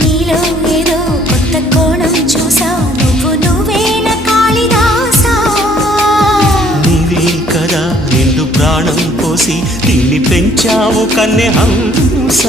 నీలో ఏదో కొత్త కోణం చూసా నువ్వేన కాళిదాసా నీవే కదా నిండు ప్రాణం పోసి తిండి పెంచావు కన్నె హంస